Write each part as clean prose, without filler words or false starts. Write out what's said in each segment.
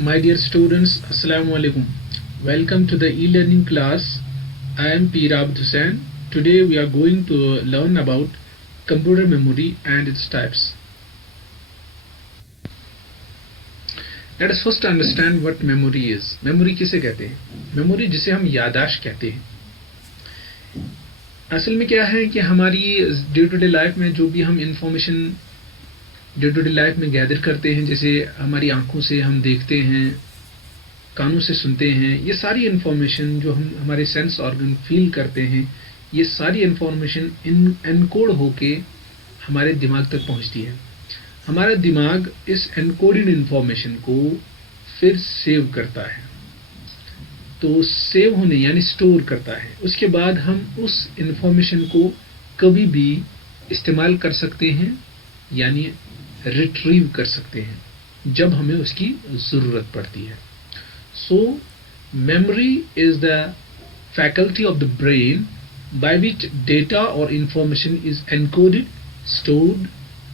My dear students, Assalamu alaikum. Welcome to the e-learning class. I am Peer Abd Hussain. Today we are going to learn about computer memory and its types. Let us first understand what memory is. Memory किसे कहते हैं? Memory जिसे हम याददाश्त कहते हैं. असल में क्या है कि हमारी डे टू डे लाइफ में जो भी हम information day to day life में गैदर करते हैं, जैसे हमारी आंखों से हम देखते हैं, कानों से सुनते हैं, ये सारी इंफॉर्मेशन जो हम हमारे सेंस ऑर्गन फील करते हैं, ये सारी इंफॉर्मेशन एनकोड होके हमारे दिमाग तक पहुंचती है. हमारा दिमाग इस एनकोडेड इंफॉर्मेशन को फिर सेव करता है. तो सेव होने यानी स्टोर करता है. उसके बाद हम उस इंफॉर्मेशन को कभी भी इस्तेमाल कर सकते हैं यानी रिट्रीव कर सकते हैं जब हमें उसकी ज़रूरत पड़ती है. So memory is the faculty of the brain by which data or information is encoded, stored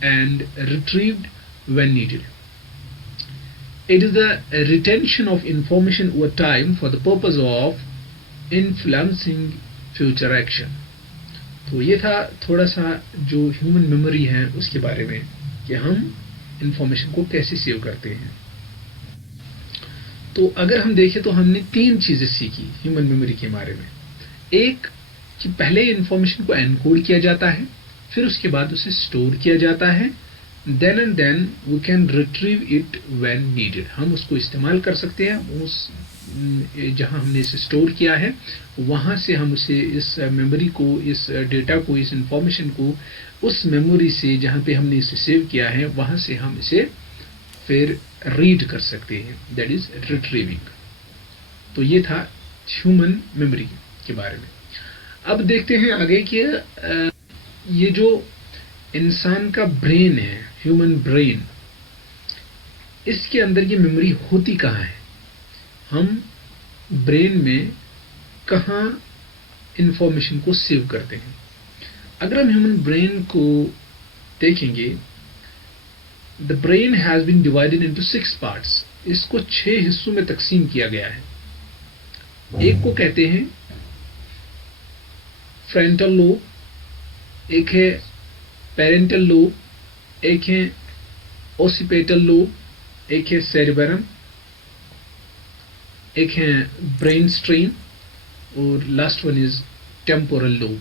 and retrieved when needed. It is the retention of information over time for the purpose of influencing future action. तो ये था थोड़ा सा जो human memory है उसके बारे में कि हम इंफॉर्मेशन को कैसे सेव करते हैं. तो अगर हम देखें तो हमने 3 चीज़ें सीखी ह्यूमन मेमोरी के बारे में. एक कि पहले इंफॉर्मेशन को एनकोड किया जाता है, फिर उसके बाद उसे स्टोर किया जाता है. Then and then we can retrieve it when needed. हम उसको इस्तेमाल कर सकते हैं. उस जहां हमने इसे स्टोर किया है वहां से हम उसे इस मेमोरी को, इस डेटा को, इस इंफॉर्मेशन को उस मेमोरी से जहां पे हमने इसे सेव किया है वहां से हम इसे फिर रीड कर सकते हैं. That is retrieving. तो ये था ह्यूमन मेमोरी के बारे में. अब देखते हैं आगे कि ये जो इंसान का ब्रेन है, ह्यूमन ब्रेन, इसके अंदर ये मेमोरी होती कहाँ है. हम ब्रेन में कहाँ इंफॉर्मेशन को सेव करते हैं. अगर हम ह्यूमन ब्रेन को देखेंगे, the brain has been divided into 6 parts. इसको 6 हिस्सों में तकसीम किया गया है. एक को कहते हैं फ्रंटल लोब, एक है पेरेंटल लोब, एक है ओसिपिटल लोब, एक है सेरिबेरम, एक है ब्रेन स्ट्रीम और last one is temporal lobe.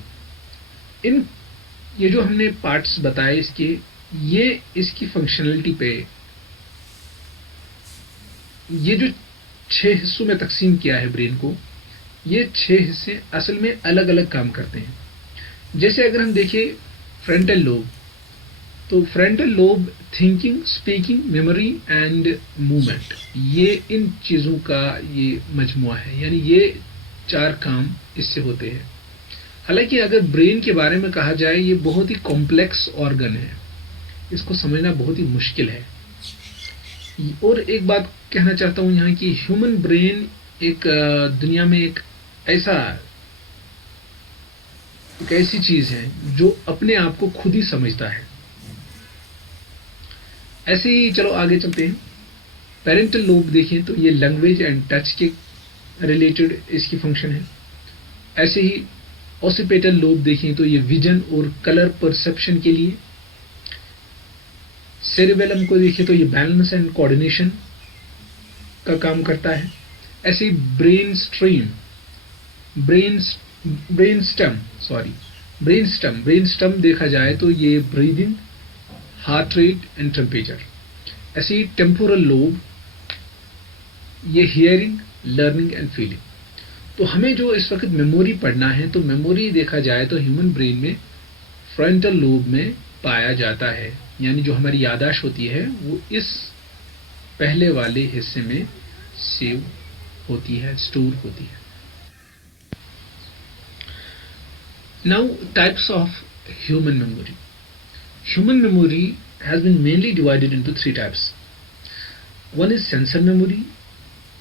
ये जो हमने पार्ट्स बताए इसके, ये इसकी फंक्शनलिटी पे, ये जो 6 हिस्सों में तकसीम किया है ब्रेन को, ये 6 हिस्से असल में अलग अलग काम करते हैं. जैसे अगर हम देखें फ्रंटल लोब, तो frontal lobe thinking, speaking, memory and movement, ये इन चीज़ों का ये मजमुआ है, यानी ये 4 काम इससे होते हैं. हालांकि अगर ब्रेन के बारे में कहा जाए, ये बहुत ही कॉम्प्लेक्स ऑर्गन है, इसको समझना बहुत ही मुश्किल है. और एक बात कहना चाहता हूँ यहाँ कि ह्यूमन ब्रेन एक दुनिया में एक ऐसी चीज है जो अपने आप को खुद ही समझता है. ऐसे ही चलो आगे चलते हैं. पेरेंटल लोब देखें तो ये लैंग्वेज एंड टच के रिलेटेड इसकी फंक्शन है. ऐसे ही ओसिपिटल लोब देखें तो ये विजन और कलर परसेप्शन के लिए. सेरिबेलम को देखें तो ये बैलेंस एंड कोऑर्डिनेशन का काम करता है. ऐसे ही ब्रेन स्टम देखा जाए तो ये breathing, heart rate and temperature. ऐसे ही टेम्पोरल लोब, ये हियरिंग, लर्निंग एंड फीलिंग. तो हमें जो इस वक्त मेमोरी पढ़ना है, तो मेमोरी देखा जाए तो ह्यूमन ब्रेन में फ्रंटल लोब में पाया जाता है, यानी जो हमारी याददाश्त होती है वो इस पहले वाले हिस्से में सेव होती है, स्टोर होती है. Now types of human memory. Human memory has been mainly divided into 3 types. One is sensor memory,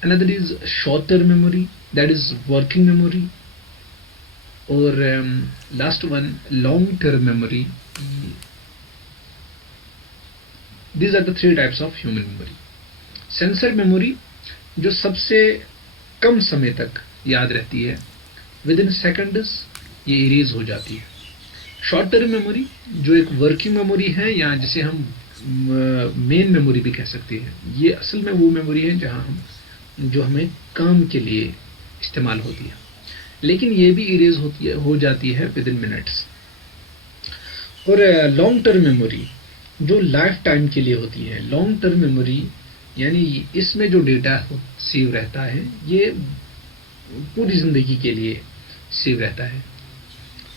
another is short-term memory, that is working memory, or last one long-term memory. These are the 3 types of human memory. Sensor memory जो सबसे कम समय तक याद रहती है, with in seconds ये erase हो जाती है। शॉर्ट टर्म मेमोरी जो एक वर्किंग मेमोरी है, या जिसे हम मेन मेमोरी भी कह सकते हैं, ये असल में वो मेमोरी है जहां हम जो हमें काम के लिए इस्तेमाल होती है, लेकिन ये भी इरेज होती है, हो जाती है विद इन मिनट्स। और लॉन्ग टर्म मेमोरी जो लाइफ टाइम के लिए होती है। लॉन्ग टर्म मेमोरी यानी इसमें जो डेटा सेव रहता है ये पूरी जिंदगी के लिए सेव रहता है।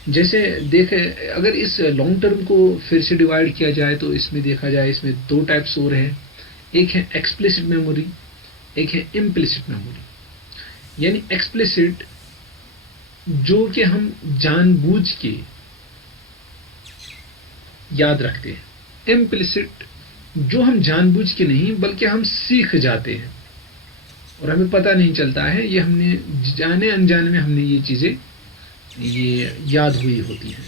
जैसे देखें, अगर इस लॉन्ग टर्म को फिर से डिवाइड किया जाए तो इसमें देखा जाए, इसमें दो टाइप्स और हैं। एक है एक्सप्लिसिट मेमोरी, एक है इम्प्लिसिट मेमोरी। यानी एक्सप्लिसिट जो कि हम जानबूझ के याद रखते हैं, इम्प्लिसिट जो हम जानबूझ के नहीं बल्कि हम सीख जाते हैं और हमें पता नहीं चलता है, ये हमने जाने अनजाने में हमने ये चीजें ये याद हुई होती हैं,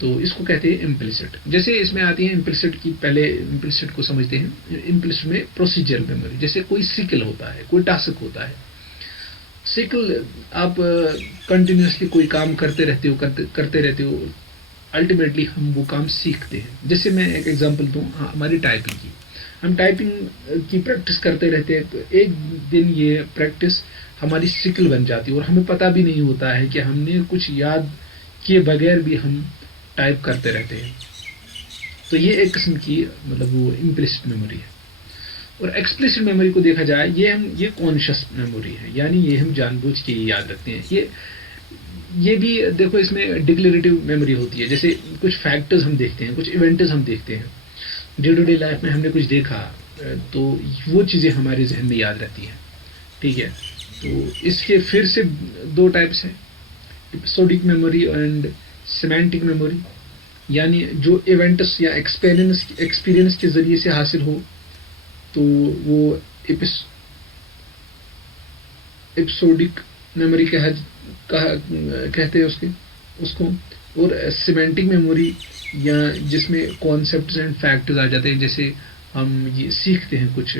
तो इसको कहते हैं इम्प्लिसिट। जैसे इसमें आती है इम्प्लिसिट की, पहले इम्प्लिसिट को समझते हैं। इम्प्लिसिट में प्रोसीजरल मेमोरी, जैसे कोई सिकल होता है, कोई टास्क होता है। सिकल आप कंटिन्यूसली कोई काम करते रहते हो, करते रहते हो, अल्टीमेटली हम वो काम सीखते हैं। जैसे मैं एक एग्जांपल दूं, हमारी टाइपिंग की, हम टाइपिंग की प्रैक्टिस करते रहते हैं, तो एक दिन ये प्रैक्टिस हमारी सिकल बन जाती है और हमें पता भी नहीं होता है कि हमने कुछ याद किए बगैर भी हम टाइप करते रहते हैं। तो ये एक किस्म की मतलब वो इम्प्लिसिट मेमोरी है। और एक्सप्लिसिट मेमोरी को देखा जाए, ये कॉन्शियस मेमोरी है, यानी ये हम जानबूझ के याद रखते हैं। ये भी देखो, इसमें डिक्लेरेटिव मेमोरी होती है। जैसे कुछ फैक्टर्स हम देखते हैं, कुछ इवेंट्स हम देखते हैं, डे टू डे लाइफ में हमने कुछ देखा, तो वो चीज़ें हमारे जहन में याद रहती हैं। ठीक है, तो इसके फिर से दो टाइप्स हैं, episodic memory and semantic memory. यानी जो इवेंट्स या एक्सपीरियंस के ज़रिए से हासिल हो, तो वो एपिसोडिक मेमोरी कहते हैं उसको। और सिमेंटिक मेमोरी, या जिसमें कॉन्सेप्ट्स एंड फैक्ट्स आ जाते हैं। जैसे हम ये सीखते हैं कुछ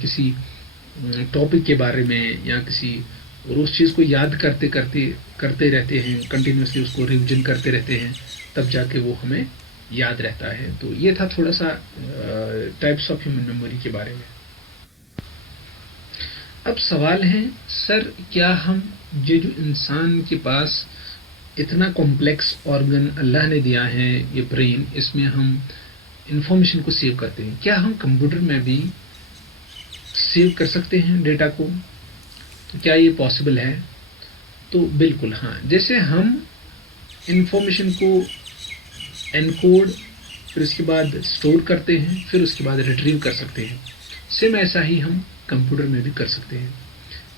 किसी टॉपिक के बारे में या किसी, और उस चीज़ को याद करते रहते हैं, कंटिन्यूसली उसको रिविजन करते रहते हैं, तब जाके वो हमें याद रहता है। तो ये था थोड़ा सा टाइप्स ऑफ ह्यूमन मेमोरी के बारे में। अब सवाल है, सर क्या हम ये जो इंसान के पास इतना कॉम्प्लेक्स ऑर्गन अल्लाह ने दिया है, ये ब्रेन, इसमें हम इंफॉर्मेशन को सेव करते हैं, क्या हम कंप्यूटर में भी सेव कर सकते हैं डेटा को? तो क्या ये पॉसिबल है? तो बिल्कुल हाँ। जैसे हम इंफॉर्मेशन को एनकोड, फिर उसके बाद स्टोर करते हैं, फिर उसके बाद रिट्रीव कर सकते हैं, सेम ऐसा ही हम कंप्यूटर में भी कर सकते हैं।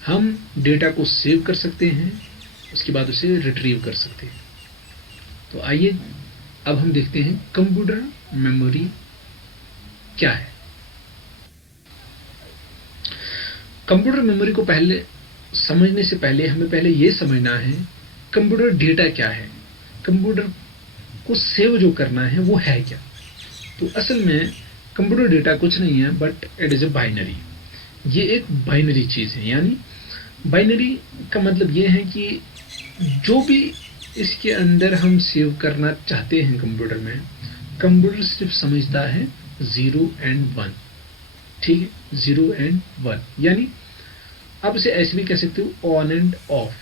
हम डेटा को सेव कर सकते हैं, उसके बाद उसे रिट्रीव कर सकते हैं। तो आइए अब हम देखते हैं कंप्यूटर मेमोरी क्या है। कंप्यूटर मेमोरी को पहले समझने से पहले हमें पहले ये समझना है कंप्यूटर डेटा क्या है, कंप्यूटर को सेव जो करना है वो है क्या। तो असल में कंप्यूटर डेटा कुछ नहीं है, but it is a binary. ये एक बाइनरी चीज है। यानी बाइनरी का मतलब ये है कि जो भी इसके अंदर हम सेव करना चाहते हैं कंप्यूटर में, कंप्यूटर सिर्फ समझता है 0 and 1। ठीक है, 0 and 1। यानी आप इसे ऐसे भी कह सकते हो ऑन एंड ऑफ,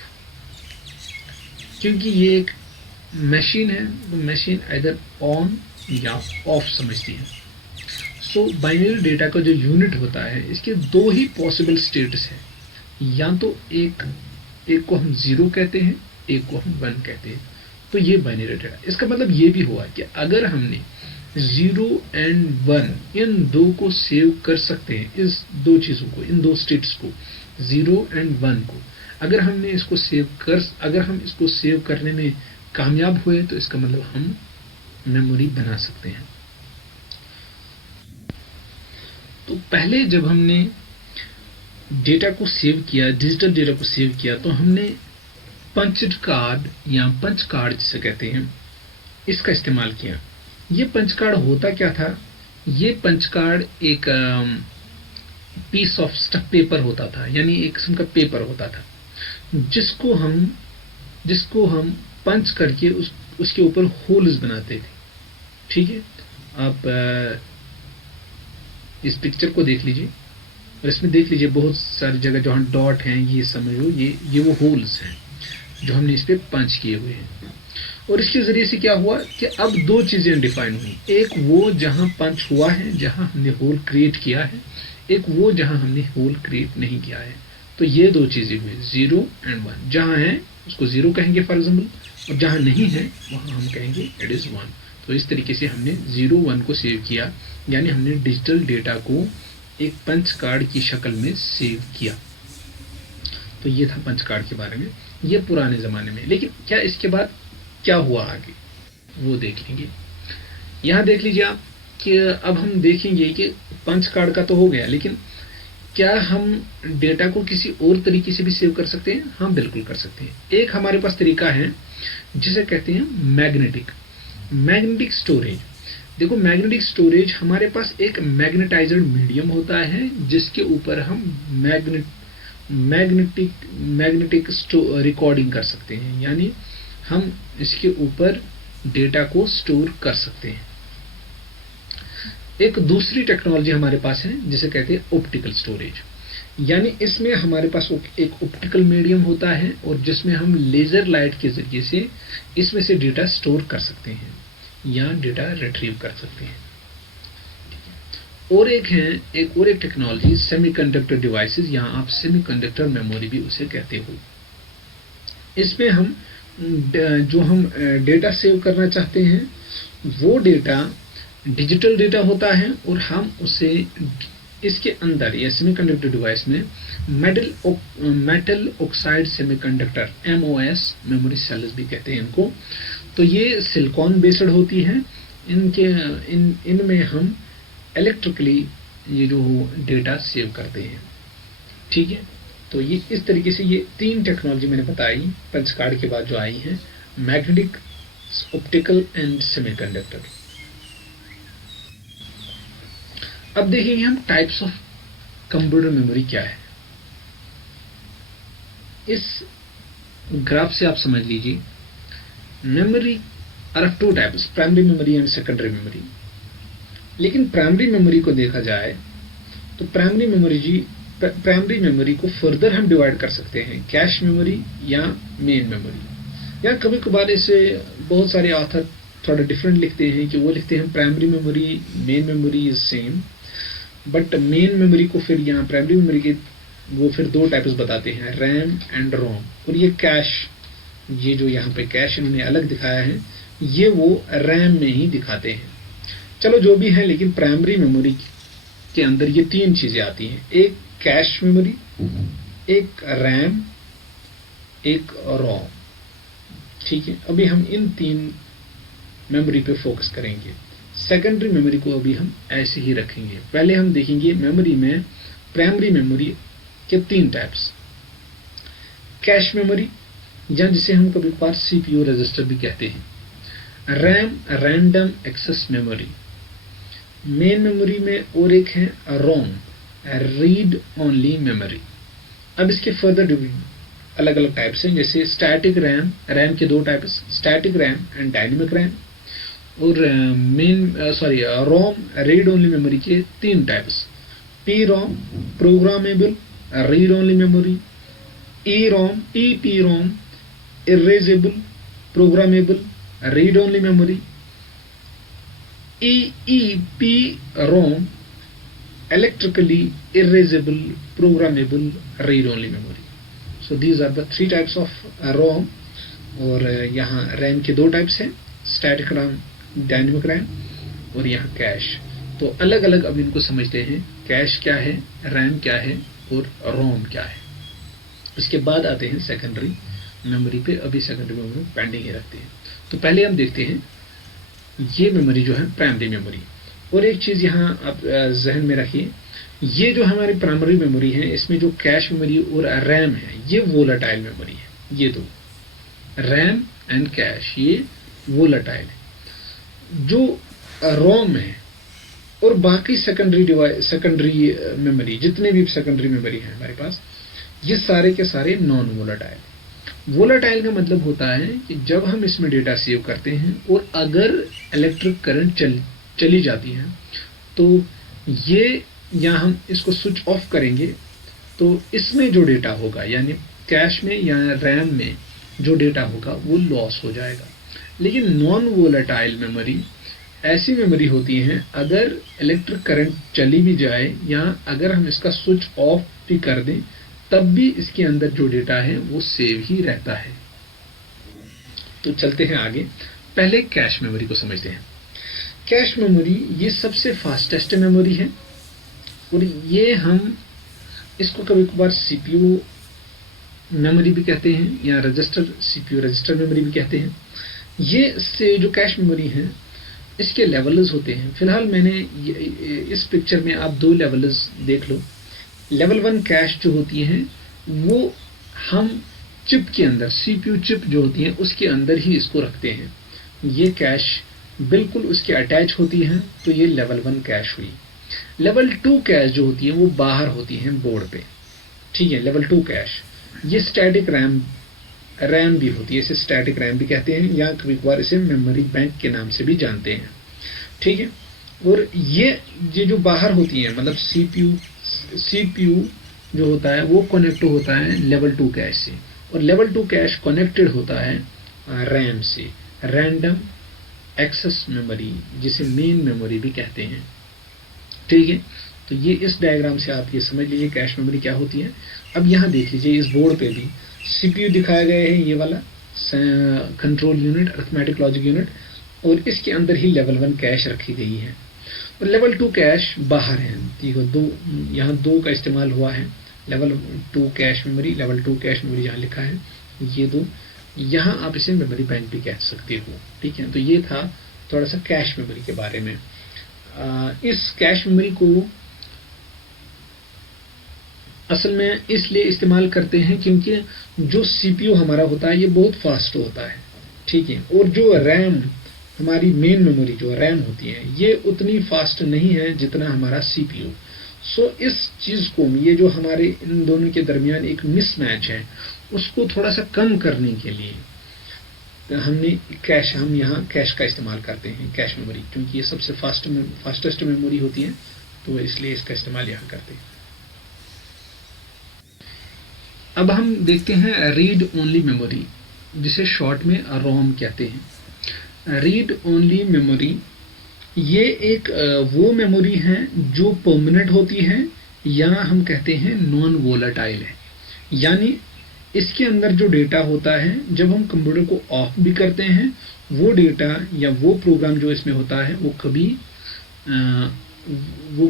क्योंकि ये एक मशीन है, तो मशीन इधर ऑन या ऑफ समझती है। सो बाइनरी डेटा का जो यूनिट होता है, इसके दो ही पॉसिबल स्टेट्स हैं, या तो एक को हम 0 कहते हैं, एक को हम 1 कहते हैं। तो ये बाइनरी डेटा, इसका मतलब ये भी हुआ कि अगर हमने 0 and 1 इन दो को सेव कर सकते हैं, इस दो चीजों को, इन दो स्टेट्स को, 0 and 1 को, अगर हम इसको सेव करने में कामयाब हुए, तो इसका मतलब हम मेमोरी बना सकते हैं। तो पहले जब हमने डेटा को सेव किया, डिजिटल डेटा को सेव किया, तो हमने पंच्ड कार्ड या पंच कार्ड जिसे कहते हैं, इसका इस्तेमाल किया। ये पंच कार्ड होता क्या था? ये पंच कार्ड एक पीस ऑफ स्टफ पेपर होता था, यानी एक किस्म का पेपर होता था जिसको हम पंच करके उसके ऊपर होल्स बनाते थे। ठीक है, आप इस पिक्चर को देख लीजिए और इसमें देख लीजिए बहुत सारी जगह जहाँ डॉट हैं, ये समझो ये वो होल्स हैं जो हमने इस पे पंच किए हुए हैं। और इसके जरिए से क्या हुआ कि अब दो चीजें डिफाइन हुई, एक वो जहां पंच हुआ है, जहां हमने होल क्रिएट किया है, एक वो जहां हमने होल क्रिएट नहीं किया है। तो ये दो चीजें हुई, 0 एंड 1। जहां है उसको 0 कहेंगे फॉर एग्जाम्पल, और जहां नहीं है वहां हम कहेंगे इट इज 1। तो इस तरीके से हमने 0 1 को सेव किया, यानी हमने डिजिटल डेटा को एक पंच कार्ड की शक्ल में सेव किया। तो ये था पंच कार्ड के बारे में, ये पुराने जमाने में। लेकिन क्या इसके बाद क्या हुआ आगे वो देख लेंगे। यहां देख लीजिए आप कि अब हम देखेंगे कि पंच कार्ड का तो हो गया, लेकिन क्या हम डेटा को किसी और तरीके से भी सेव कर सकते हैं? हाँ, बिल्कुल कर सकते हैं। एक हमारे पास तरीका है जिसे कहते हैं मैग्नेटिक स्टोरेज। देखो, मैग्नेटिक स्टोरेज, हमारे पास एक मैग्नेटाइज्ड मीडियम होता है जिसके ऊपर हम मैग्नेटिक रिकॉर्डिंग कर सकते हैं, यानी हम इसके ऊपर डेटा को स्टोर कर सकते हैं। एक दूसरी टेक्नोलॉजी हमारे पास है जिसे कहते हैं ऑप्टिकल स्टोरेज, यानी इसमें हमारे पास एक ऑप्टिकल मीडियम होता है और जिसमें हम लेजर लाइट के जरिए से इसमें से डेटा स्टोर कर सकते हैं या डेटा रिट्रीव कर सकते हैं। और एक टेक्नोलॉजी सेमीकंडक्टर डिवाइसेस, यहाँ आप सेमीकंडक्टर मेमोरी भी उसे कहते हो। इसमें हम जो हम डेटा सेव करना चाहते हैं वो डेटा डिजिटल डेटा होता है और हम उसे इसके अंदर या सेमीकंडक्टर डिवाइस में metal oxide semiconductor MOS memory cells भी कहते हैं इनको। तो ये सिलिकॉन बेस्ड होती है। इनमें हम इलेक्ट्रिकली ये जो डेटा सेव करते हैं। ठीक है, तो ये इस तरीके से ये तीन टेक्नोलॉजी मैंने बताई पंच कार्ड के बाद जो आई है, मैग्नेटिक, ऑप्टिकल एंड सेमीकंडक्टर। अब देखेंगे हम टाइप्स ऑफ कंप्यूटर मेमोरी क्या है। इस ग्राफ से आप समझ लीजिए, memory are of two types, primary memory and secondary memory. लेकिन प्राइमरी मेमोरी को देखा जाए तो प्राइमरी मेमोरी को फर्दर हम डिवाइड कर सकते हैं, कैश मेमोरी या मेन मेमोरी। या कभी कभार इसे बहुत सारे ऑथर थोड़ा डिफरेंट लिखते हैं कि वो लिखते हैं primary memory main memory is same, but main memory को फिर यहाँ प्राइमरी मेमोरी के वो फिर दो टाइप्स बताते हैं, रैम एंड रोम। और ये कैश, ये जो यहाँ पे कैश इन्होंने अलग दिखाया है, ये वो रैम में ही दिखाते हैं। चलो जो भी है, लेकिन प्राइमरी मेमोरी के अंदर ये तीन चीजें आती हैं, एक कैश मेमोरी, एक रैम, एक रोम। ठीक है, अभी हम इन तीन मेमोरी पे फोकस करेंगे। सेकेंडरी मेमोरी को अभी हम ऐसे ही रखेंगे। पहले हम देखेंगे मेमोरी में प्राइमरी मेमोरी के तीन टाइप्स। कैश मेमोरी, या जिसे हम कभी कभार CPU रजिस्टर भी कहते हैं। RAM, random access memory. Main memory में और एक है रोम, रीड ओनली मेमोरी। अब इसके फर्दर अलग अलग टाइप्स हैं, जैसे स्टैटिक रैम, रैम के दो types, static RAM and dynamic RAM. और रोम, रीड ओनली मेमोरी के तीन types, PROM, programmable read only memory, EROM, EPROM, erasable programmable read only memory, EEPROM, electrically erasable programmable read only memory. So these are the three types of ROM. और यहाँ RAM के दो types हैं, static RAM, dynamic RAM, और यहाँ cash. तो अलग अलग अब इनको समझते हैं, कैश क्या है, रैम क्या है और रोम क्या है। इसके बाद आते हैं सेकेंडरी मेमोरी पे। अभी सेकेंडरी मेमोरी पेंडिंग ही रखते हैं। तो पहले हम देखते हैं ये मेमोरी जो है प्राइमरी मेमोरी। और एक चीज यहाँ आप जहन में रखिए, ये जो हमारी प्राइमरी मेमोरी है, इसमें जो कैश मेमोरी और रैम है, ये वोलेटाइल मेमोरी है। ये दो, रैम एंड कैश, ये वोलेटाइल है। जो रोम है और बाकी सेकेंडरी मेमोरी, जितने भी सेकेंडरी मेमोरी हैं हमारे पास, ये सारे के सारे नॉन वोलेटाइल। वोलेटाइल का मतलब होता है कि जब हम इसमें डेटा सेव करते हैं और अगर इलेक्ट्रिक करंट चली जाती है तो ये, या हम इसको स्विच ऑफ करेंगे तो इसमें जो डेटा होगा, यानी कैश में या रैम में जो डेटा होगा वो लॉस हो जाएगा। लेकिन नॉन वोलेटाइल मेमोरी ऐसी मेमोरी होती है, अगर इलेक्ट्रिक करंट चली भी जाए या अगर हम इसका स्विच ऑफ भी कर दें तब भी इसके अंदर जो डेटा है वो सेव ही रहता है। तो चलते हैं आगे, पहले कैश मेमोरी को समझते हैं। कैश मेमोरी ये सबसे फास्टेस्ट मेमोरी है और ये हम इसको कभी कभार सीपीयू मेमोरी भी कहते हैं या सीपीयू रजिस्टर मेमोरी भी कहते हैं। ये से जो कैश मेमोरी है इसके लेवल्स होते हैं। फिलहाल मैंने इस पिक्चर में आप 2 लेवल्स देख लो। लेवल 1 कैश जो होती है वो हम चिप के अंदर, सीपीयू चिप जो होती है उसके अंदर ही इसको रखते हैं। ये कैश बिल्कुल उसके अटैच होती है, तो ये लेवल 1 कैश हुई। लेवल 2 कैश जो होती है वो बाहर होती है बोर्ड पे, ठीक है। लेवल 2 कैश ये स्टैटिक रैम भी होती है, इसे स्टैटिक रैम भी कहते हैं या कभी कभार इसे मेमोरी बैंक के नाम से भी जानते हैं, ठीक है। और ये जो बाहर होती है, मतलब सीपीयू जो होता है वो कनेक्ट होता है लेवल 2 कैश से, और लेवल 2 कैश कनेक्टेड होता है रैम से, रैंडम एक्सेस मेमोरी, जिसे मेन मेमोरी भी कहते हैं, ठीक है। तो ये इस डायग्राम से आप ये समझ लीजिए कैश मेमोरी क्या होती है। अब यहाँ देख लीजिए, इस बोर्ड पे भी सीपीयू दिखाया गया है, ये वाला control unit, arithmetic logic unit, और इसके अंदर ही लेवल 1 कैश रखी गई है और लेवल 2 कैश बाहर है। देखो यहाँ 2 का इस्तेमाल हुआ है, level 2 cache memory, level 2 cache memory यहाँ लिखा है, ये 2। यहाँ आप इसे मेमोरी बैंक भी कह सकते हो, ठीक है। तो ये था थोड़ा सा कैश मेमोरी के बारे में। इस कैश मेमोरी को असल में इसलिए इस्तेमाल करते हैं क्योंकि जो सीपीयू हमारा होता है ये बहुत फास्ट होता है, ठीक है। और जो रैम, हमारी मेन मेमोरी जो रैम होती है, ये उतनी फास्ट नहीं है जितना हमारा सीपीयू। सो इस चीज को, ये जो हमारे इन दोनों के दरमियान एक मिसमैच है, उसको थोड़ा सा कम करने के लिए हम यहाँ कैश का इस्तेमाल करते हैं, कैश मेमोरी, क्योंकि ये सबसे फास्टेस्ट मेमोरी होती है, तो इसलिए इसका इस्तेमाल यहाँ करते हैं। अब हम देखते हैं रीड ओनली मेमोरी, जिसे शॉर्ट में रोम कहते हैं। रीड ओनली मेमोरी ये एक वो मेमोरी है जो परमानेंट होती है, या हम कहते हैं नॉन वोलेटाइल है। यानी इसके अंदर जो डेटा होता है, जब हम कंप्यूटर को ऑफ भी करते हैं, वो डेटा या वो प्रोग्राम जो इसमें होता है वो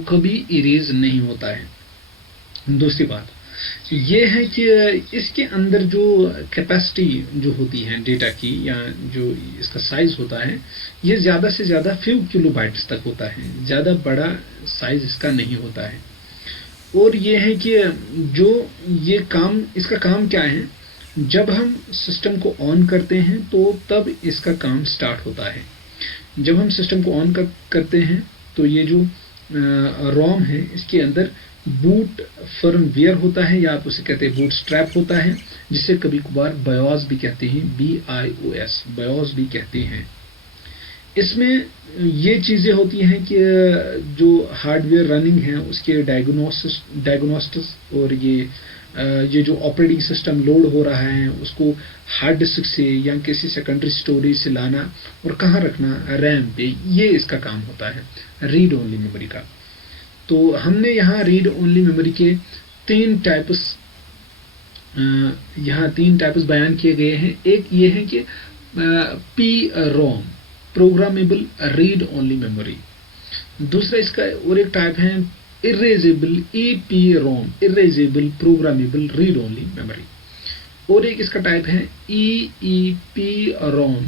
कभी इरेज नहीं होता है। दूसरी बात ये है कि इसके अंदर जो कैपेसिटी जो होती है डेटा की, या जो इसका साइज होता है, ये ज़्यादा से ज़्यादा फ्यू किलोबाइट्स तक होता है, ज़्यादा बड़ा साइज इसका नहीं होता है। और ये है कि जो इसका काम क्या है, जब हम सिस्टम को ऑन करते हैं तो तब इसका काम स्टार्ट होता है। जब हम सिस्टम को ऑन करते हैं तो ये जो रोम है, इसके अंदर बूट फर्मवेयर होता है, या आप उसे कहते हैं बूट स्ट्रैप होता है, जिसे कभी कभार बायोस भी कहते हैं, BIOS, बायोस भी कहते हैं। इसमें ये चीज़ें होती हैं कि जो हार्डवेयर रनिंग है उसके डायग्नोस्टिक्स, और ये जो ऑपरेटिंग सिस्टम लोड हो रहा है उसको हार्ड डिस्क से या किसी सेकेंडरी स्टोरेज से लाना और कहाँ रखना, रैम पे, ये इसका काम होता है रीड ओनली मेमोरी का। तो हमने यहाँ रीड ओनली मेमोरी के 3 टाइप्स बयान किए गए हैं। एक ये है कि PROM, programmable read only memory. दूसरा इसका और एक टाइप है erasable, EPROM, erasable programmable read only memory. और एक इसका टाइप है EEPROM,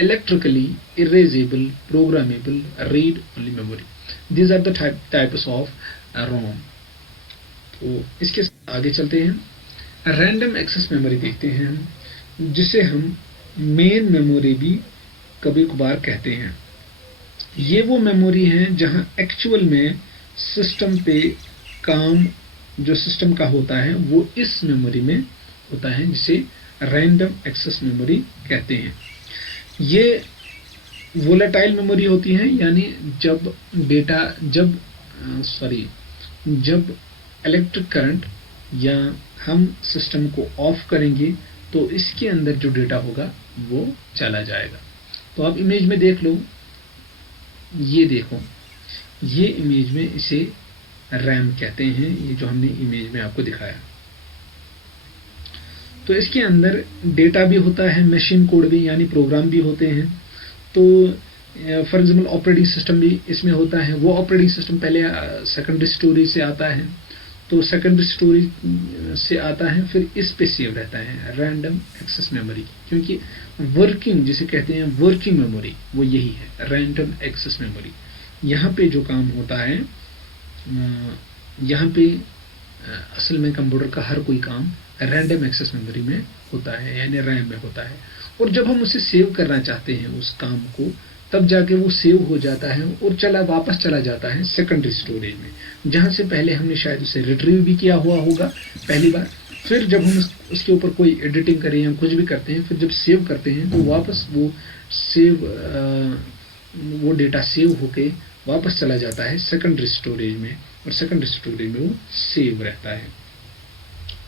electrically erasable programmable read only memory. These are the types of ROM। तो इसके आगे चलते हैं, रैंडम एक्सेस मेमोरी देखते हैं हम, जिसे हम मेन मेमोरी भी कभी कभार कहते हैं। ये वो मेमोरी है जहां एक्चुअल में सिस्टम पे काम जो सिस्टम का होता है वो इस मेमोरी में होता है, जिसे रैंडम एक्सेस मेमोरी कहते हैं। ये वोलेटाइल मेमोरी होती है, यानी जब डेटा जब इलेक्ट्रिक करंट या हम सिस्टम को ऑफ करेंगे तो इसके अंदर जो डेटा होगा वो चला जाएगा। तो आप इमेज में देख लो, ये देखो, ये इमेज में इसे रैम कहते हैं, ये जो हमने इमेज में आपको दिखाया। तो इसके अंदर डेटा भी होता है, मशीन कोड भी यानी प्रोग्राम भी होते हैं। तो फॉर एग्जाम्पल ऑपरेटिंग सिस्टम भी इसमें होता है। वो ऑपरेटिंग सिस्टम पहले सेकेंडरी स्टोरेज से आता है, तो सेकेंडरी स्टोरेज से आता है, फिर इस पे सेव रहता है रैंडम एक्सेस मेमोरी, क्योंकि वर्किंग जिसे कहते हैं वर्किंग मेमोरी वो यही है, रैंडम एक्सेस मेमोरी। यहाँ पे जो काम होता है, यहाँ पे असल में कंप्यूटर का हर कोई काम रैंडम एक्सेस मेमोरी में होता है, यानी रैम में होता है। और जब हम उसे सेव करना चाहते हैं उस काम को, तब जाके वो सेव हो जाता है और वापस चला जाता है सेकेंडरी स्टोरेज में, जहां से पहले हमने शायद उसे रिट्रीव भी किया हुआ होगा पहली बार। फिर जब हम उसके ऊपर कोई एडिटिंग करें या कुछ भी करते हैं, फिर जब सेव करते हैं तो वापस वो डेटा सेव होके वापस चला जाता है सेकेंडरी स्टोरेज में, और सेकेंडरी स्टोरेज में वो सेव रहता है।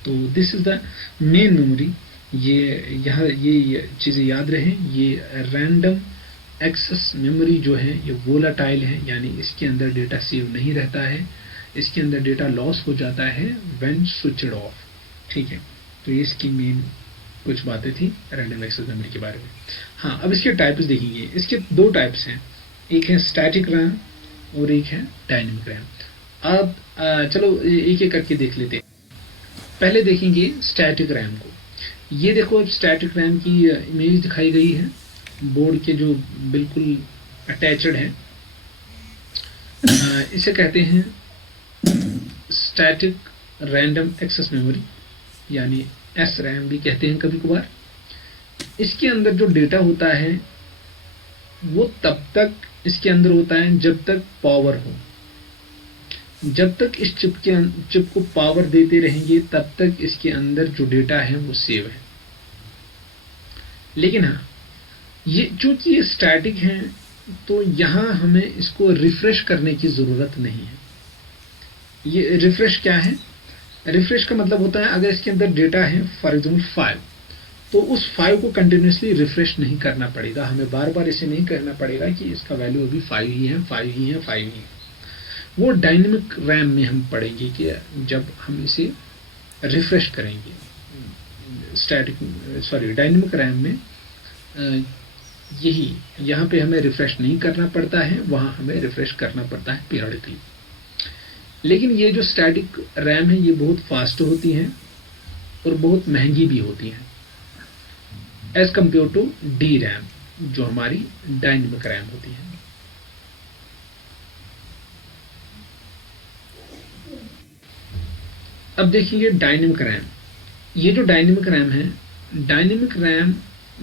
तो this is the main memory. ये चीज़ें याद रहें, ये रैंडम एक्सेस मेमोरी जो है ये वोलाटाइल है, यानी इसके अंदर डेटा सेव नहीं रहता है, इसके अंदर डेटा लॉस हो जाता है व्हेन स्विच्ड ऑफ। ठीक है, तो ये इसकी मेन कुछ बातें थी रैंडम एक्सेस मेमोरी के बारे में। हाँ, अब इसके टाइप्स देखेंगे। इसके दो टाइप्स हैं, एक है स्टैटिक रैम और एक है डायनेमिक रैम। अब चलो एक एक करके देख लेते हैं। पहले देखेंगे स्टैटिक रैम को। ये देखो, अब स्टैटिक रैम की इमेज दिखाई गई है बोर्ड के जो बिल्कुल अटैचड है। इसे कहते हैं स्टैटिक रैंडम एक्सेस मेमोरी, यानी SRAM भी कहते हैं कभी कभार। इसके अंदर जो डेटा होता है वो तब तक इसके अंदर होता है जब तक पावर हो। जब तक इस चिप को पावर देते रहेंगे तब तक इसके अंदर जो डेटा है वो सेव है। लेकिन हाँ, ये चूंकि ये स्टैटिक है तो यहाँ हमें इसको रिफ्रेश करने की ज़रूरत नहीं है। ये रिफ्रेश क्या है? रिफ्रेश का मतलब होता है अगर इसके अंदर डेटा है फॉर एग्जाम्पल 5, तो उस 5 को कंटिन्यूसली रिफ्रेश नहीं करना पड़ेगा, हमें बार बार इसे नहीं करना पड़ेगा कि इसका वैल्यू अभी 5 ही है, 5 ही है, 5 ही है। वो डायनेमिक रैम में हम पढ़ेंगे कि जब हम इसे रिफ्रेश करेंगे। डायनेमिक रैम में यही यहाँ पे हमें रिफ्रेश नहीं करना पड़ता है, वहाँ हमें रिफ्रेश करना पड़ता है पीरियडिकली। लेकिन ये जो स्टैटिक रैम है ये बहुत फास्ट होती हैं और बहुत महंगी भी होती हैं as compare to D RAM जो हमारी डायनेमिक रैम होती है। अब देखिए डायनेमिक रैम। ये जो डायनेमिक रैम है, डायनेमिक रैम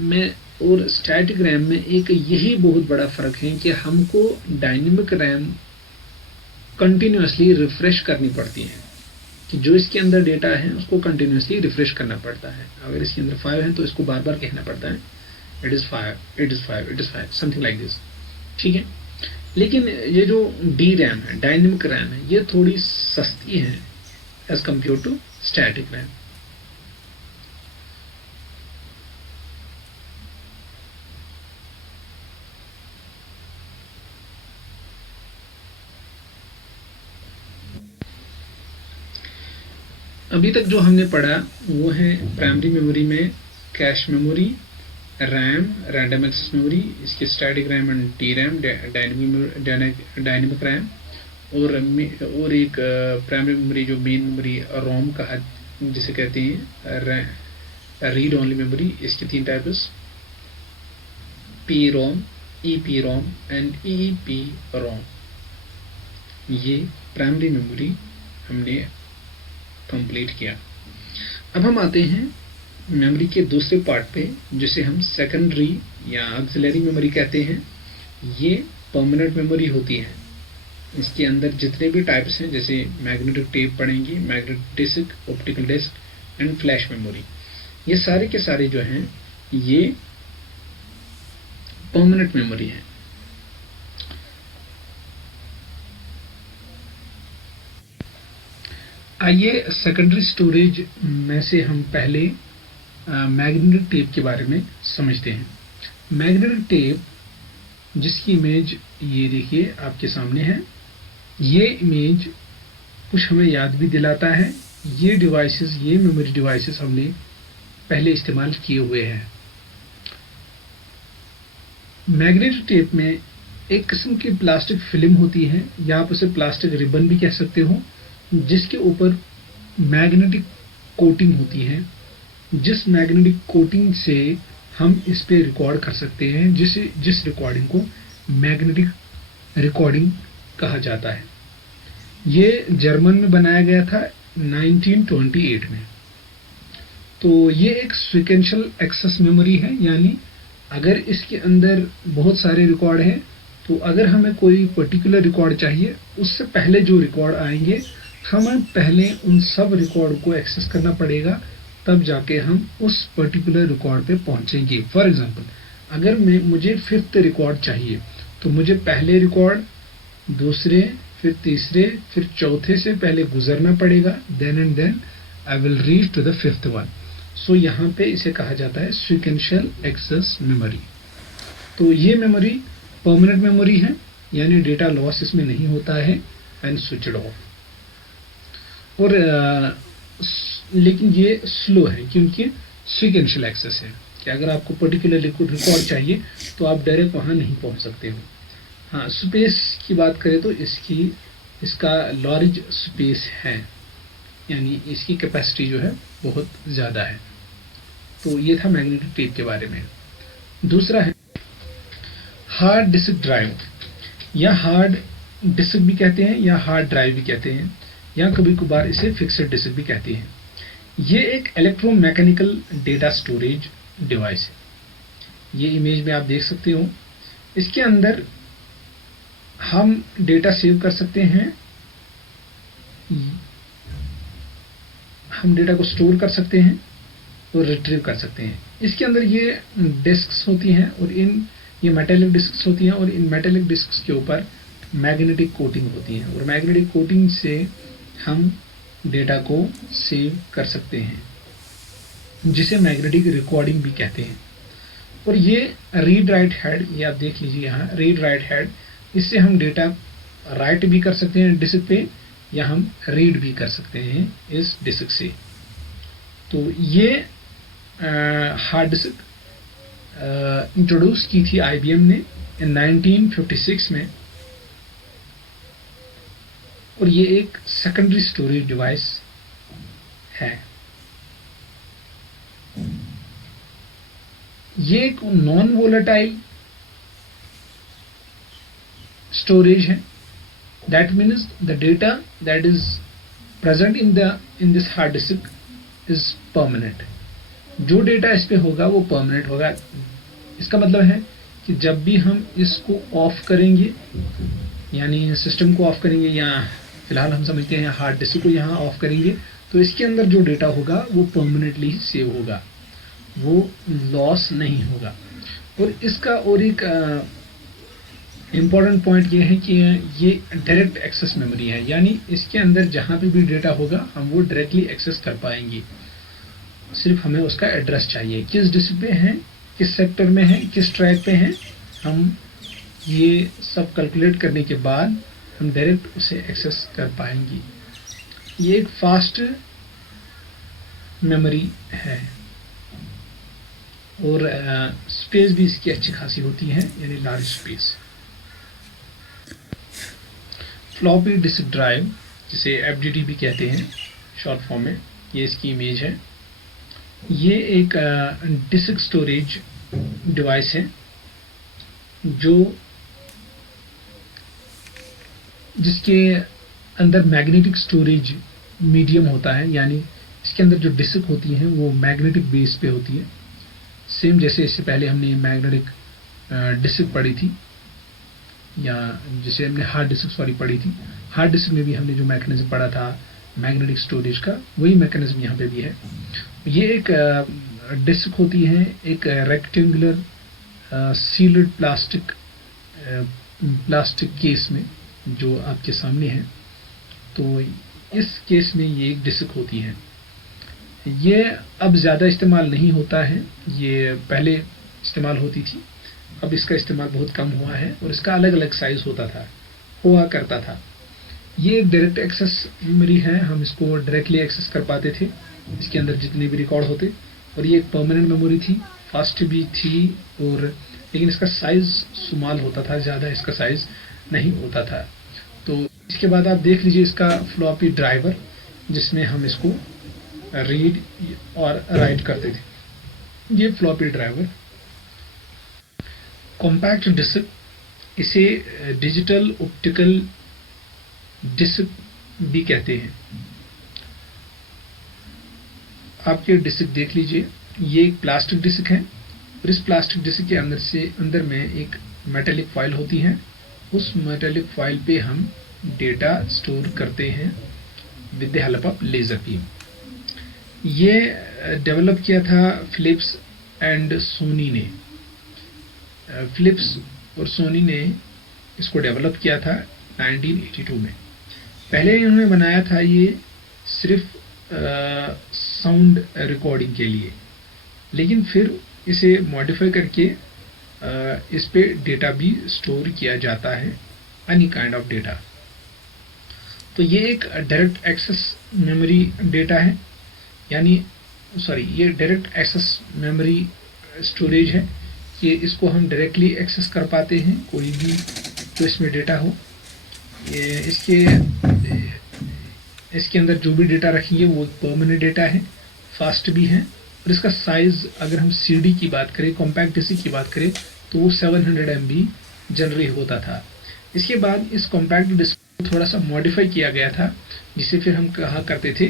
में और स्टैटिक रैम में एक यही बहुत बड़ा फर्क है कि हमको डायनेमिक रैम कंटिन्यूसली रिफ्रेश करनी पड़ती है, कि जो इसके अंदर डेटा है उसको कंटिन्यूसली रिफ्रेश करना पड़ता है। अगर इसके अंदर 5 है तो इसको बार बार कहना पड़ता है it is 5, it is 5, it is 5, something like this. ठीक है, लेकिन ये जो डी रैम है, डायनेमिक रैम है, ये थोड़ी सस्ती है as compare to static RAM. अभी तक जो हमने पढ़ा वो है प्राइमरी मेमोरी में cache memory, RAM, random access memory, इसके static RAM and D RAM, dynamic RAM, और एक प्राइमरी मेमोरी जो मेन मेमोरी रोम का जिसे कहते हैं रीड ओनली मेमोरी। इसके 3 types, P ROM, EP ROM and EEP ROM. ये प्राइमरी मेमोरी हमने कंप्लीट किया। अब हम आते हैं मेमोरी के दूसरे पार्ट पे जिसे हम सेकेंडरी या ऑक्सिलरी मेमोरी कहते हैं। ये परमानेंट मेमोरी होती है। इसके अंदर जितने भी टाइप्स हैं, जैसे मैग्नेटिक टेप पढ़ेंगे, magnetic disk, optical disk and flash memory, ये सारे के सारे जो हैं ये परमानेंट मेमोरी है। आइए सेकेंडरी स्टोरेज में से हम पहले मैग्नेटिक टेप के बारे में समझते हैं। मैग्नेटिक टेप जिसकी इमेज ये देखिए आपके सामने है, ये इमेज कुछ हमें याद भी दिलाता है। ये डिवाइसेस, ये मेमोरी डिवाइसेस हमने पहले इस्तेमाल किए हुए हैं। मैग्नेटिक टेप में एक किस्म की प्लास्टिक फिल्म होती है, या आप उसे प्लास्टिक रिबन भी कह सकते हो, जिसके ऊपर मैग्नेटिक कोटिंग होती है, जिस मैग्नेटिक कोटिंग से हम इस पे रिकॉर्ड कर सकते हैं, जिस रिकॉर्डिंग को मैग्नेटिक रिकॉर्डिंग कहा जाता है। ये जर्मन में बनाया गया था 1928 में। तो ये एक सीक्वेंशियल एक्सेस मेमोरी है, यानी अगर इसके अंदर बहुत सारे रिकॉर्ड हैं, तो अगर हमें कोई पर्टिकुलर रिकॉर्ड चाहिए, उससे पहले जो रिकॉर्ड आएंगे हमें पहले उन सब रिकॉर्ड को एक्सेस करना पड़ेगा, तब जाके हम उस पर्टिकुलर रिकॉर्ड पे पहुंचेंगे। फॉर एग्जांपल, अगर मुझे 5th रिकॉर्ड चाहिए, तो मुझे पहले रिकॉर्ड, दूसरे, फिर तीसरे, फिर चौथे से पहले गुजरना पड़ेगा, then and then I will reach to the 5th one. So यहाँ पे इसे कहा जाता है सीक्वेंशियल एक्सेस मेमोरी। तो ये मेमोरी परमानेंट मेमोरी है, यानी डेटा लॉस इसमें नहीं होता है एंड स्विचड ऑफ। और लेकिन ये स्लो है, क्योंकि सीक्वेंशियल एक्सेस है कि अगर आपको पर्टिकुलर रिकॉर्ड चाहिए तो आप डायरेक्ट वहाँ नहीं पहुँच सकते हो। हाँ, स्पेस की बात करें तो इसका लार्ज स्पेस है, यानी इसकी कैपेसिटी जो है बहुत ज़्यादा है। तो ये था मैग्नेटिक टेप के बारे में। दूसरा है हार्ड डिस्क ड्राइव, या हार्ड डिस्क भी कहते हैं, या हार्ड ड्राइव भी कहते हैं, या कभी कभार इसे फिक्स्ड डिस्क भी कहते हैं। ये एक इलेक्ट्रोमैकेनिकल डेटा स्टोरेज डिवाइस है। ये इमेज में आप देख सकते हो। इसके अंदर हम डेटा सेव कर सकते हैं, हम डेटा को स्टोर कर सकते हैं और रिट्रीव कर सकते हैं। इसके अंदर ये डिस्क्स होती हैं, और ये मेटेलिक डिस्क्स होती हैं, और इन मेटेलिक डिस्क्स के ऊपर मैग्नेटिक कोटिंग होती है, और मैग्नेटिक कोटिंग से हम डेटा को सेव कर सकते हैं, जिसे मैग्नेटिक रिकॉर्डिंग भी कहते हैं। और ये रीड राइट हेड, ये आप देख लीजिए यहाँ रीड राइट हेड, इससे हम डेटा राइट भी कर सकते हैं डिस्क पे, या हम रीड भी कर सकते हैं इस डिस्क से। तो ये हार्ड डिस्क इंट्रोड्यूस की थी IBM ने इन 1956 में, और ये एक सेकेंडरी स्टोरेज डिवाइस है। ये एक नॉन वोलेटाइल स्टोरेज है। That means the data that is present in this hard disk is permanent. जो डेटा इस पे होगा वो परमानेंट होगा। इसका मतलब है कि जब भी हम इसको ऑफ करेंगे, यानी सिस्टम को ऑफ करेंगे, या फिलहाल हम समझते हैं हार्ड डिस्क को यहाँ ऑफ करेंगे, तो इसके अंदर जो डेटा होगा वो परमानेंटली सेव होगा, वो लॉस नहीं होगा। और इसका और एक इम्पॉर्टेंट पॉइंट ये है कि ये डायरेक्ट एक्सेस मेमोरी है, यानी इसके अंदर जहाँ पे भी डेटा होगा हम वो डायरेक्टली एक्सेस कर पाएंगे। सिर्फ हमें उसका एड्रेस चाहिए, किस डिस्क पे है, किस सेक्टर में है, किस ट्रैक पे है, हम ये सब कैलकुलेट करने के बाद हम डायरेक्ट उसे एक्सेस कर पाएंगे। ये एक फास्ट मेमोरी है, और स्पेस भी इसकी अच्छी खासी होती है, यानी large space. Floppy disk drive, जिसे FDD भी कहते हैं शॉर्ट फॉर्म में, ये इसकी इमेज है। ये एक डिस्क स्टोरेज डिवाइस है जिसके अंदर मैग्नेटिक स्टोरेज मीडियम होता है, यानी इसके अंदर जो डिस्क होती हैं वो मैग्नेटिक बेस पे होती है। सेम जैसे इससे पहले हमने मैग्नेटिक डिस्क पढ़ी थी। या जिसे हमने हार्ड डिस्क सॉरी पढ़ी थी, हार्ड डिस्क में भी हमने जो मैकेनिज्म पढ़ा था मैग्नेटिक स्टोरेज का, वही मैकेनिज्म यहाँ पे भी है। ये एक डिस्क होती है, एक रेक्टेंगुलर सील्ड प्लास्टिक केस में जो आपके सामने है। तो इस केस में ये एक डिस्क होती है। ये अब ज़्यादा इस्तेमाल नहीं होता है, ये पहले इस्तेमाल होती थी, अब इसका इस्तेमाल बहुत कम हुआ है और इसका अलग अलग साइज़ हुआ करता था। ये एक डायरेक्ट एक्सेस मेमोरी है, हम इसको डायरेक्टली एक्सेस कर पाते थे, इसके अंदर जितने भी रिकॉर्ड होते। और ये एक परमानेंट मेमोरी थी, फास्ट भी थी, और लेकिन इसका साइज़ स्मॉल होता था, ज़्यादा इसका साइज़ नहीं होता था। तो इसके बाद आप देख लीजिए इसका फ्लॉपी ड्राइवर, जिसमें हम इसको रीड और राइट करते थे। ये फ्लॉपी ड्राइवर। कॉम्पैक्ट डिस्क, इसे डिजिटल ऑप्टिकल डिस्क भी कहते हैं। आप ये डिस्क देख लीजिए, ये एक प्लास्टिक डिस्क है और इस प्लास्टिक डिस्क के अंदर में एक मेटेलिक फाइल होती है। उस मेटेलिक फाइल पे हम डेटा स्टोर करते हैं with the help of laser beam. ये डेवलप किया था फिलिप्स एंड सोनी ने। फिलिप्स और सोनी ने इसको डेवलप किया था 1982 में। पहले इन्होंने बनाया था ये सिर्फ साउंड रिकॉर्डिंग के लिए, लेकिन फिर इसे मॉडिफाई करके इस पे डेटा भी स्टोर किया जाता है, एनी काइंड ऑफ डेटा। तो ये एक डायरेक्ट एक्सेस मेमोरी डेटा है, यानी ये डायरेक्ट एक्सेस मेमोरी स्टोरेज है। ये इसको हम डायरेक्टली एक्सेस कर पाते हैं, कोई भी जो इसमें डेटा हो। ये इसके अंदर जो भी डेटा रखेंगे वो परमानेंट डेटा है, फास्ट भी है। और इसका साइज, अगर हम सीडी की बात करें, कॉम्पैक्ट डिस्क की बात करें, तो वो 700 MB जनरली होता था। इसके बाद इस कॉम्पैक्ट डिस्क को थोड़ा सा मॉडिफाई किया गया था, जिसे फिर हम कहा करते थे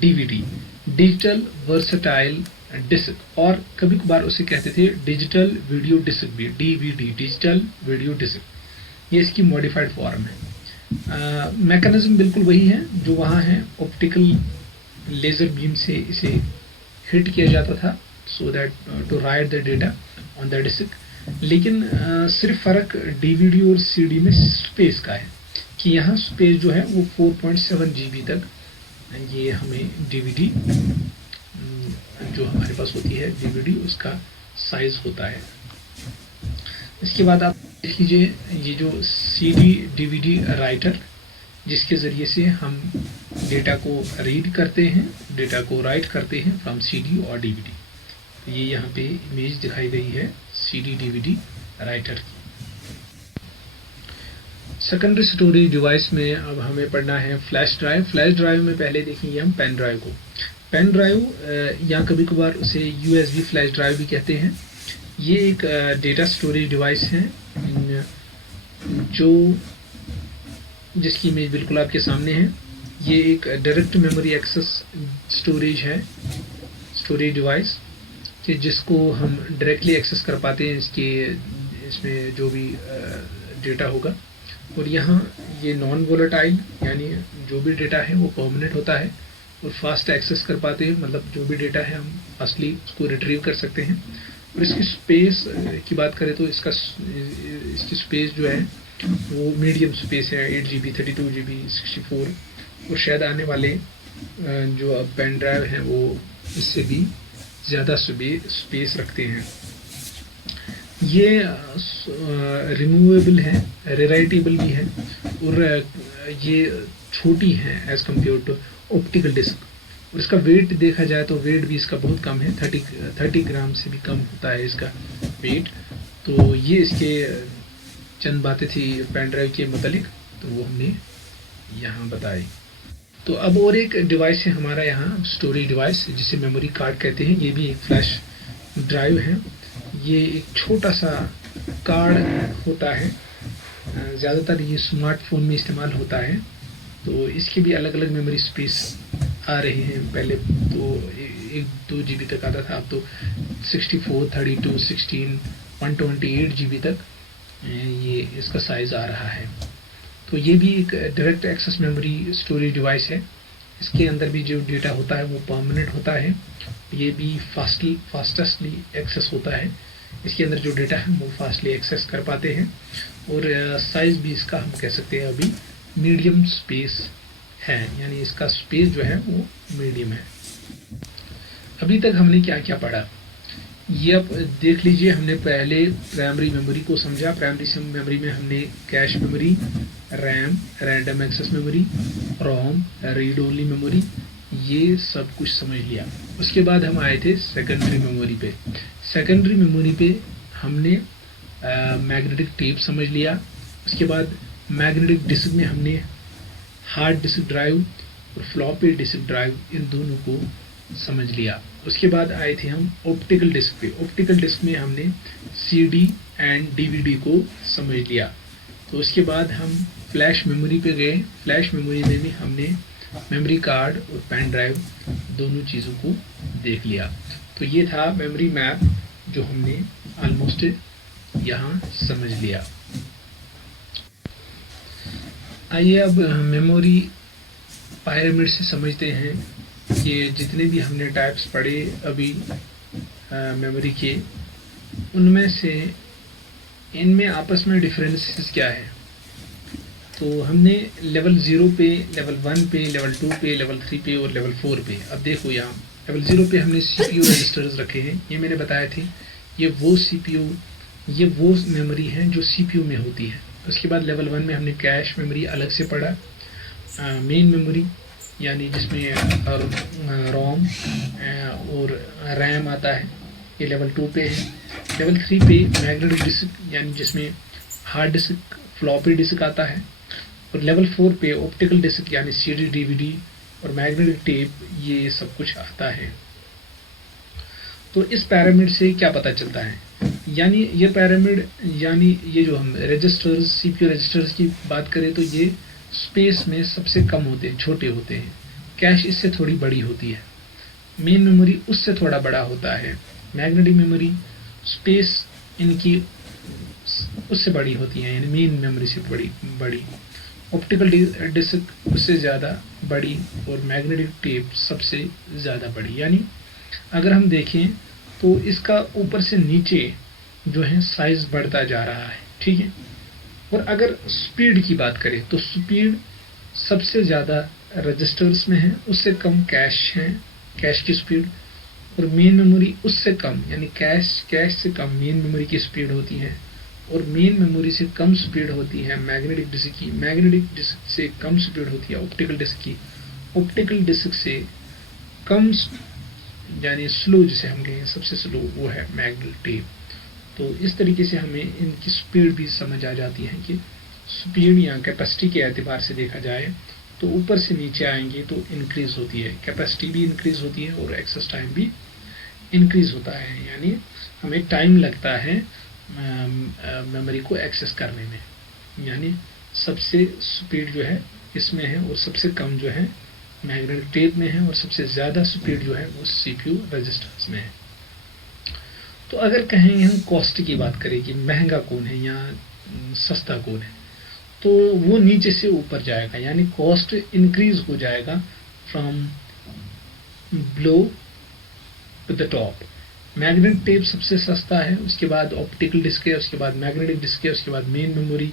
डीवीडी, डिजिटल वर्सेटाइल डिस्क, और कभी कभार उसे कहते थे डिजिटल वीडियो डिस्क भी, डीवीडी, डिजिटल वीडियो डिस्क। ये इसकी मॉडिफाइड फॉर्म है। मैकेनिज्म बिल्कुल वही है जो वहाँ है, ऑप्टिकल लेज़र बीम से इसे हिट किया जाता था, so that to write the data on the disk. लेकिन सिर्फ फ़र्क डीवीडी और सीडी में स्पेस का है कि यहाँ स्पेस जो है वो 4.7 GB तक ये हमें डीवीडी जो हमारे पास होती है डीवीडी, उसका साइज होता है। इसके बाद आप देख लीजिए ये जो सीडी डीवीडी राइटर, जिसके ज़रिए से हम डेटा को रीड करते हैं, डेटा को राइट करते हैं फ्रॉम सीडी और डीवीडी। तो ये यहाँ पे इमेज दिखाई गई है सीडी डीवीडी राइटर की। सेकेंडरी स्टोरेज डिवाइस में अब हमें पढ़ना है फ्लैश ड्राइव। फ्लैश ड्राइव में पहले देखेंगे हम पेन ड्राइव को। पेन ड्राइव या कभी कभार उसे यूएसबी फ्लैश ड्राइव भी कहते हैं। ये एक डेटा स्टोरेज डिवाइस है जिसकी इमेज बिल्कुल आपके सामने है। ये एक डायरेक्ट मेमोरी एक्सेस स्टोरेज है, स्टोरेज डिवाइस कि जिसको हम डायरेक्टली एक्सेस कर पाते हैं इसमें जो भी डेटा होगा। और यहाँ ये नॉन वोलेटाइल, यानी जो भी डेटा है वो परमानेंट होता है और फास्ट एक्सेस कर पाते हैं, मतलब जो भी डेटा है हम फास्टली उसको रिट्रीव कर सकते हैं। और इसकी स्पेस की बात करें तो इसकी स्पेस जो है वो मीडियम स्पेस है, 8 GB, 32 GB, 64, और शायद आने वाले जो अब पेन ड्राइव हैं वो इससे भी ज़्यादा स्पेस रखते हैं। ये रिमूवेबल है, रिराइटेबल भी है, और ये छोटी है as compare to optical disk. और इसका वेट देखा जाए तो वेट भी इसका बहुत कम है, 30 ग्राम से भी कम होता है इसका वेट। तो ये इसके चंद बातें थी पेन ड्राइव के मतलब, तो वो हमने यहाँ बताई। तो अब और एक डिवाइस है हमारा यहाँ स्टोरेज डिवाइस, जिसे मेमोरी कार्ड कहते हैं। ये भी एक फ्लैश ड्राइव है। ये एक छोटा सा कार्ड होता है, ज़्यादातर ये स्मार्टफोन में इस्तेमाल होता है। तो इसके भी अलग अलग मेमोरी स्पेस आ रहे हैं। पहले तो 1-2 GB तक आता था, अब तो 64, 32, 16, 128 GB तक ये इसका साइज़ आ रहा है। तो ये भी एक direct access memory storage device है। इसके अंदर भी जो डेटा होता है वो परमानेंट होता है। ये भी फास्टेस्टली एक्सेस होता है। इसके अंदर जो डेटा है वो फास्टली एक्सेस कर पाते हैं। और साइज़ भी इसका हम कह सकते हैं अभी मीडियम स्पेस है, यानी इसका स्पेस जो है वो मीडियम है। अभी तक हमने क्या क्या पढ़ा ये अब देख लीजिए। हमने पहले प्राइमरी मेमोरी को समझा। प्राइमरी मेमोरी में हमने cache memory, RAM, random access memory, ROM, read only memory, ये सब कुछ समझ लिया। उसके बाद हम आए थे सेकेंडरी मेमोरी पे। सेकेंडरी मेमोरी पे हमने मैग्नेटिक टेप समझ लिया। उसके बाद मैग्नेटिक डिस्क में हमने हार्ड डिस्क ड्राइव और फ्लॉपी डिस्क ड्राइव, इन दोनों को समझ लिया। उसके बाद आए थे हम ऑप्टिकल डिस्क पे। ऑप्टिकल डिस्क में हमने सीडी एंड डीवीडी को समझ लिया। तो उसके बाद हम फ्लैश मेमोरी पे गए। फ्लैश मेमोरी में भी हमने मेमोरी कार्ड और पेन ड्राइव दोनों चीज़ों को देख लिया। तो ये था मेमोरी मैप जो हमने ऑलमोस्ट यहाँ समझ लिया। आइए अब मेमोरी पिरामिड से समझते हैं कि जितने भी हमने टाइप्स पढ़े अभी मेमोरी के, उनमें से इनमें आपस में डिफरेंसेस क्या है। तो हमने लेवल 0 पे, लेवल 1 पे, लेवल 2 पे, लेवल 3 पे और लेवल 4 पे। अब देखो यहाँ लेवल 0 पे हमने CPU रजिस्टर्स रखे हैं। ये मैंने बताया थे, ये वो मेमोरी हैं जो CPU में होती है। उसके बाद लेवल 1 में हमने कैश मेमोरी अलग से पढ़ा, मेन मेमोरी यानी जिसमें रोम और रैम आता है, ये लेवल 2 पे है। लेवल 3 पे मैग्नेटिक डिस्क यानी जिसमें हार्ड डिस्क, फ्लॉपी डिस्क आता है। और लेवल 4 पे ऑप्टिकल डिस्क यानी सीडी, डीवीडी और मैग्नेटिक टेप, ये सब कुछ आता है। तो इस पिरामिड से क्या पता चलता है, यानी ये पिरामिड, यानी ये जो हम रजिस्टर्स, सीपीयू रजिस्टर्स की बात करें तो ये स्पेस में सबसे कम होते हैं, छोटे होते हैं। कैश इससे थोड़ी बड़ी होती है। मेन मेमोरी उससे थोड़ा बड़ा होता है। मैग्नेटिक मेमोरी स्पेस इनकी उससे बड़ी होती है, यानी मेन मेमोरी से बड़ी। ऑप्टिकल डिस्क उससे ज़्यादा बड़ी और मैग्नेटिक टेप सबसे ज़्यादा बड़ी। यानी अगर हम देखें तो इसका ऊपर से नीचे जो है साइज बढ़ता जा रहा है, ठीक है। और अगर स्पीड की बात करें तो स्पीड सबसे ज़्यादा रजिस्टर्स में है, उससे कम कैश है, कैश की स्पीड। और मेन मेमोरी उससे कम, यानी कैश से कम मेन मेमोरी की स्पीड होती है। और मेन मेमोरी से कम स्पीड होती है मैग्नेटिक डिस्क की। मैग्नेटिक डिस्क से कम स्पीड होती है ऑप्टिकल डिस्क की। ऑप्टिकल डिस्क से कम यानी स्लो, जिसे हम कहें सबसे स्लो, वो है मैग्नेटिक टेप। तो इस तरीके से हमें इनकी स्पीड भी समझ आ जाती है कि स्पीड या कैपेसिटी के एतबार से देखा जाए तो ऊपर से नीचे आएंगे तो इंक्रीज होती है, कैपेसिटी भी इंक्रीज होती है और एक्सेस टाइम भी इंक्रीज होता है। यानी हमें टाइम लगता है मेमोरी को एक्सेस करने में। यानी सबसे स्पीड जो है इसमें है और सबसे कम जो है मैग्नेटिक टेप में है और सबसे ज़्यादा स्पीड जो है वो CPU रजिस्टर्स में है। तो अगर कहें हम कॉस्ट की बात करें कि महंगा कौन है या सस्ता कौन है, तो वो नीचे से ऊपर जाएगा, यानी कॉस्ट इंक्रीज हो जाएगा from below to the top. Magnetic tape सबसे सस्ता है, उसके बाद ऑप्टिकल डिस्क है, उसके बाद मैग्नेटिक डिस्क है, उसके बाद मेन मेमोरी,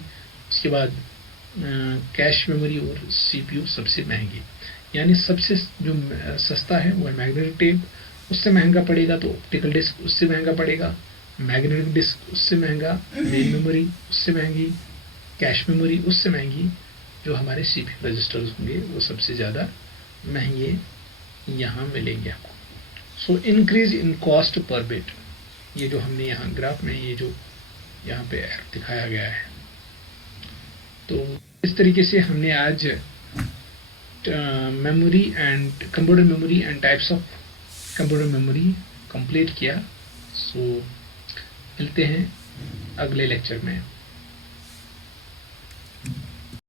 उसके बाद कैश मेमोरी और CPU सबसे महंगी। यानी सबसे जो सस्ता है वो है मैग्नेटिक टेप, उससे महंगा पड़ेगा तो ऑप्टिकल डिस्क, उससे महंगा पड़ेगा मैग्नेटिक डिस्क, उससे महंगा मेन मेमोरी, उससे महंगी कैश मेमोरी, उससे महंगी जो हमारे CPU रजिस्टर्स होंगे वो सबसे ज़्यादा महंगे यहाँ मिलेंगे आपको। So increase in cost per bit, ये जो हमने यहाँ ग्राफ में ये जो यहाँ पे दिखाया गया है। तो इस तरीके से हमने आज memory and computer memory and types of computer memory complete किया। सो मिलते हैं अगले लेक्चर में।